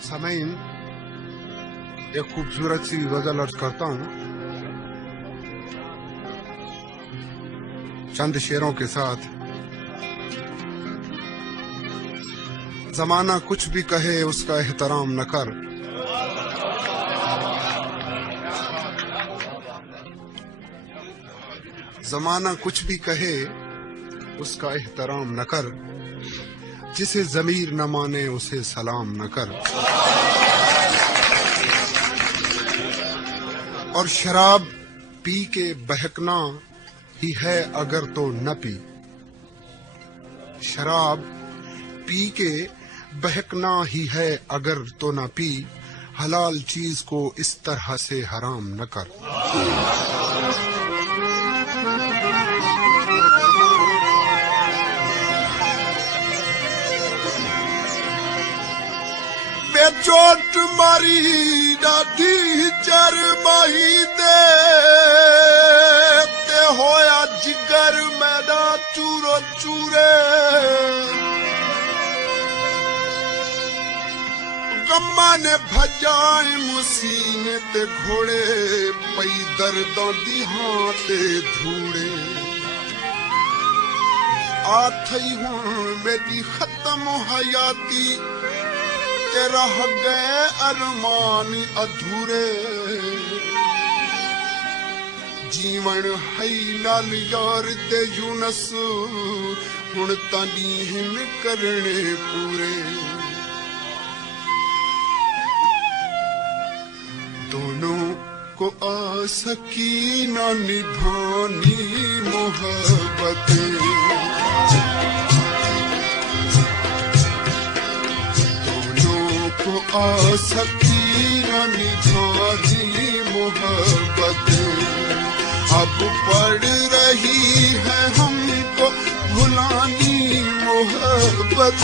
सामीन, एक खूबसूरत सी गजल अर्ज करता हूँ चंद शेरों के साथ। जमाना कुछ भी कहे उसका एहतराम न कर, जमाना कुछ भी कहे उसका एहतराम न कर, जिसे ज़मीर न माने उसे सलाम न कर। और शराब पी के बहकना ही है अगर तो न पी, शराब पी के बहकना ही है अगर तो न पी, हलाल चीज को इस तरह से हराम न कर। चोट मारी डाढी चरमाही दे ते होया जिगर मैदा चूरो चूरे, गम्मा ने भजाए मुसीने ते घोड़े, पई दर्दां दी हां ते धूड़े। आ थई हुण मेरी खत्म हयाती, रह गए अरमान अधूरे, जीवन है नाल यार दे यूनस, हुण तानी हिन करने पूरे। दोनों को आ सकी ना निभानी मोहब्बत, आ सकी न निभानी मोहब्बत। अब पड़ रही है हमको भुलानी मोहब्बत,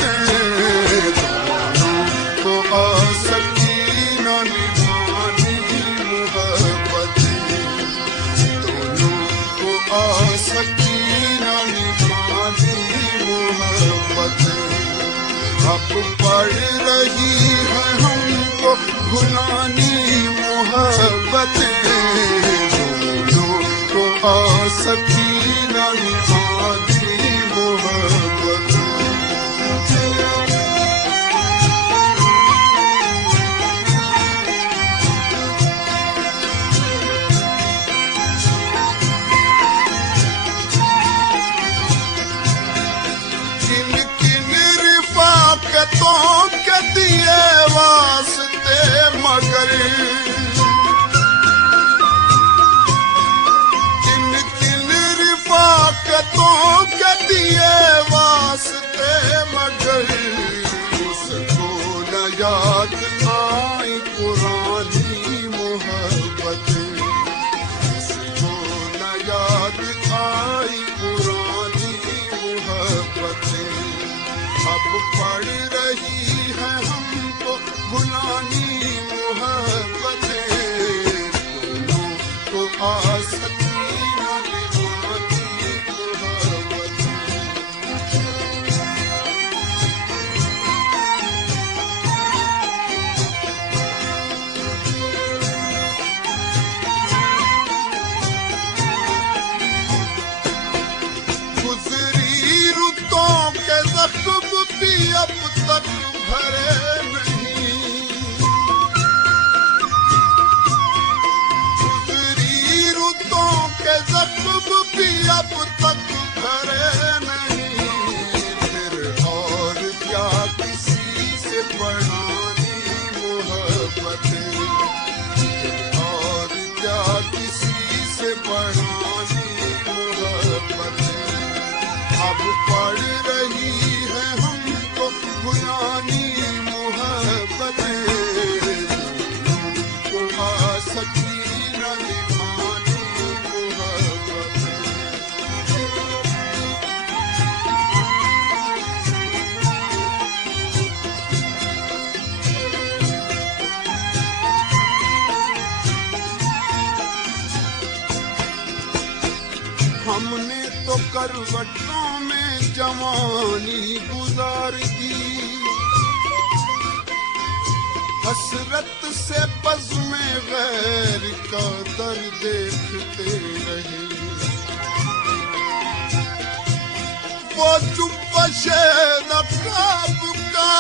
दोनों को आ सकी न निभानी मोहब्बत, दोनों को आ सकी न निभानी मोहब्बत। अब पड़ रही है हमको भुलानी मोहब्बत, दोनों को आ सकी न निभानी मोहब्बत। तो के दिए वास्ते मगर किन किन रिफाकतों के दिए वास्ते मगर, उसको न याद आई पुरानी मोहब्बत, उसको न याद आई पुरानी मोहब्बत। अब पड़ रही है हमको भुलानी मोहब्बत, दोनों को आ सकी न निभानी मोहब्बत। गुजरी रुतों के जख्म भी अब तक भरे नहीं, गुजरी रुतों के जख्म भी अब तक भरे नहीं, फिर और क्या किसी से बढ़ानी मोहब्बत, फिर और क्या किसी से बढ़ानी मोहब्बत। अब पड़ रही है हमको भुलानी मोहब्बत, को आ सकी न निभानी मोहब्बत। हमने तो करवटों में जवानी गुजार दी, हसरत से बज़्म गैर का दर देखते रहे। वो जुम्बशे नकाब का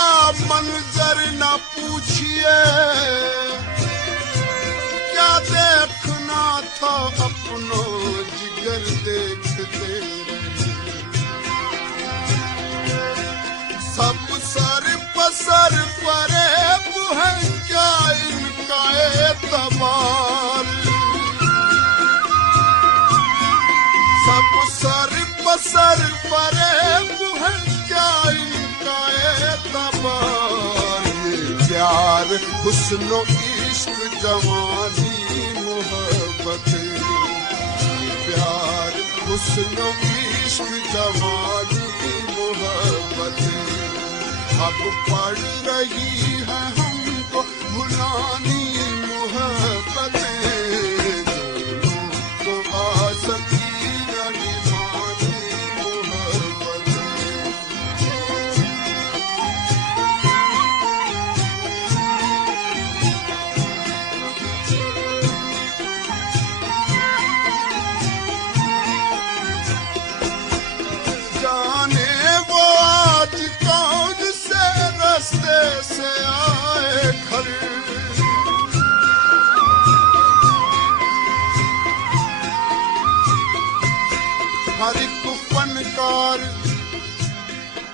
मंजर न पूछिए, क्या देखना था अपनो जिगर देखते रहे। सब सर पसर फरेब है क्या इनका एतबार। सब सर पसर फरेब है क्या इनका एतबार। ये प्यार हुस्न इश्क जवानी मोहब्बत, प्यार हुस्न इश्क जवानी मोहब्बत अब पड़ रही है हमको भुलानी मोहब्बत। दोनों को आ सकी नहीं मानी मोहब्बत। जाने वो आज कौन से रास्ते से आए घर। हर एक फनकार,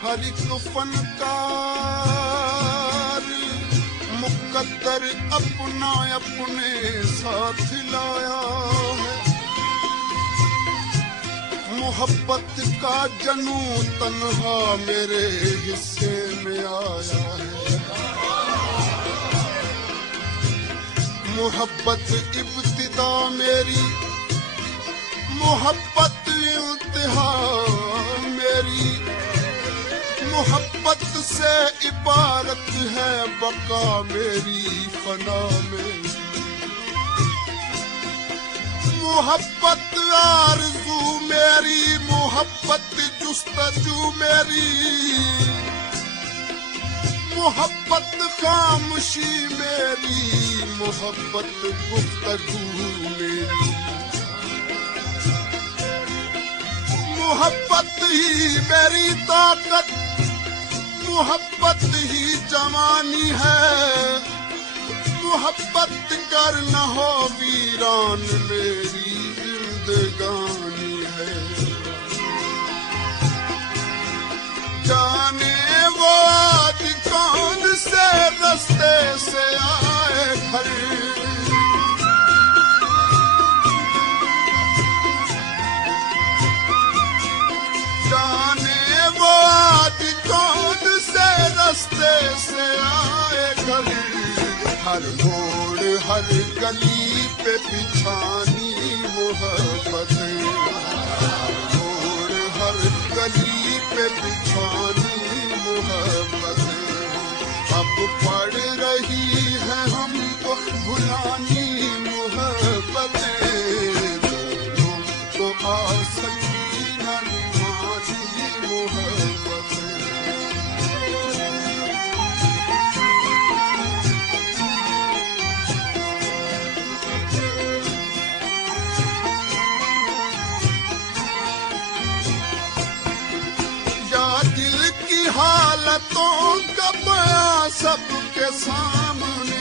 हर एक फनकार मुकद्दर अपना अपने साथ लाया है। मोहब्बत का जनू तन्हा मेरे हिस्से में आया है। मोहब्बत इब्तिदा मेरी, मोहब्बत इंतहा मेरी। मोहब्बत से इबारत है बका मेरी फना मेरी। मोहब्बत आरज़ू मेरी, मोहब्बत जुस्तजू मेरी। मोहब्बत खामोशी मेरी, मोहब्बत गुफ्तगू मेरी। मोहब्बत ही मेरी ताकत, मोहब्बत ही जवानी है। मोहब्बत कर न हो वीरान मेरी जिंदगानी है। जाने वो आज कौन से रास्ते से आए घर। जाने वो आज कौन से रास्ते से आए घर। हर मोड़ हर गली पे बिछानी मोहब्बत। हर मोड़ हर गली पे बिछानी मोहब्बत अब पड़ रही है हमको भुलानी मोहब्बत। दोनों को आ सकी न निभानी मोहब्बत। हालतों का बयां सबके सामने।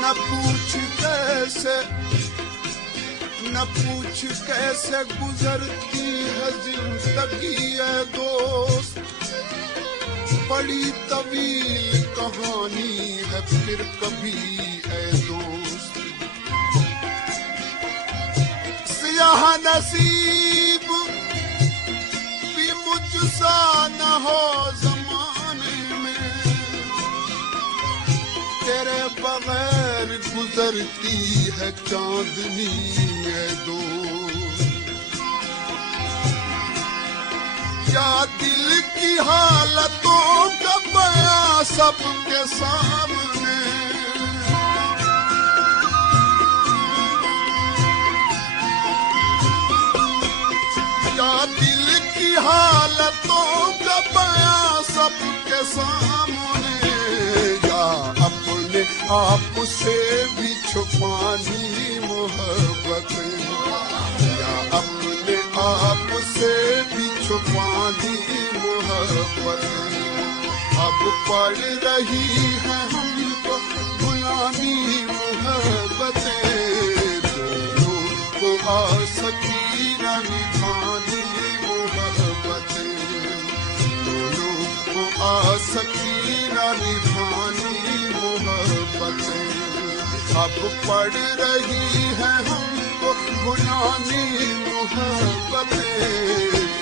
न पूछ कैसे, न पूछ कैसे गुजरती है जिंदगी है दोस्त। बड़ी तवील कहानी है फिर कभी है दोस्त। यहाँ नसीब भी मुझसा न हो जमाने में। तेरे बगैर गुजरती है चांदनी है दोस्त। क्या दिल की हालतों का बयां सबके सामने। दिल की हालतों का बयां सबके सामने, या अपने आप से भी छुपानी मोहब्बत, या अपने आप से भी छुपानी मोहब्बत। अब पड़ रही है हमको गुलामी मोहब्बतें, दोनों को आसकी न निभानी मोहब्बतें, दोनों को आसकी न निभानी मोहब्बतें। अब पड़ रही है हमको गुलामी मोहब्बतें,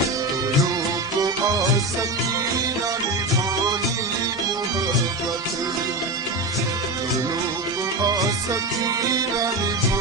दोनों को आसकी न निभानी मोहब्बतें, दोनों को आसकी न निभानी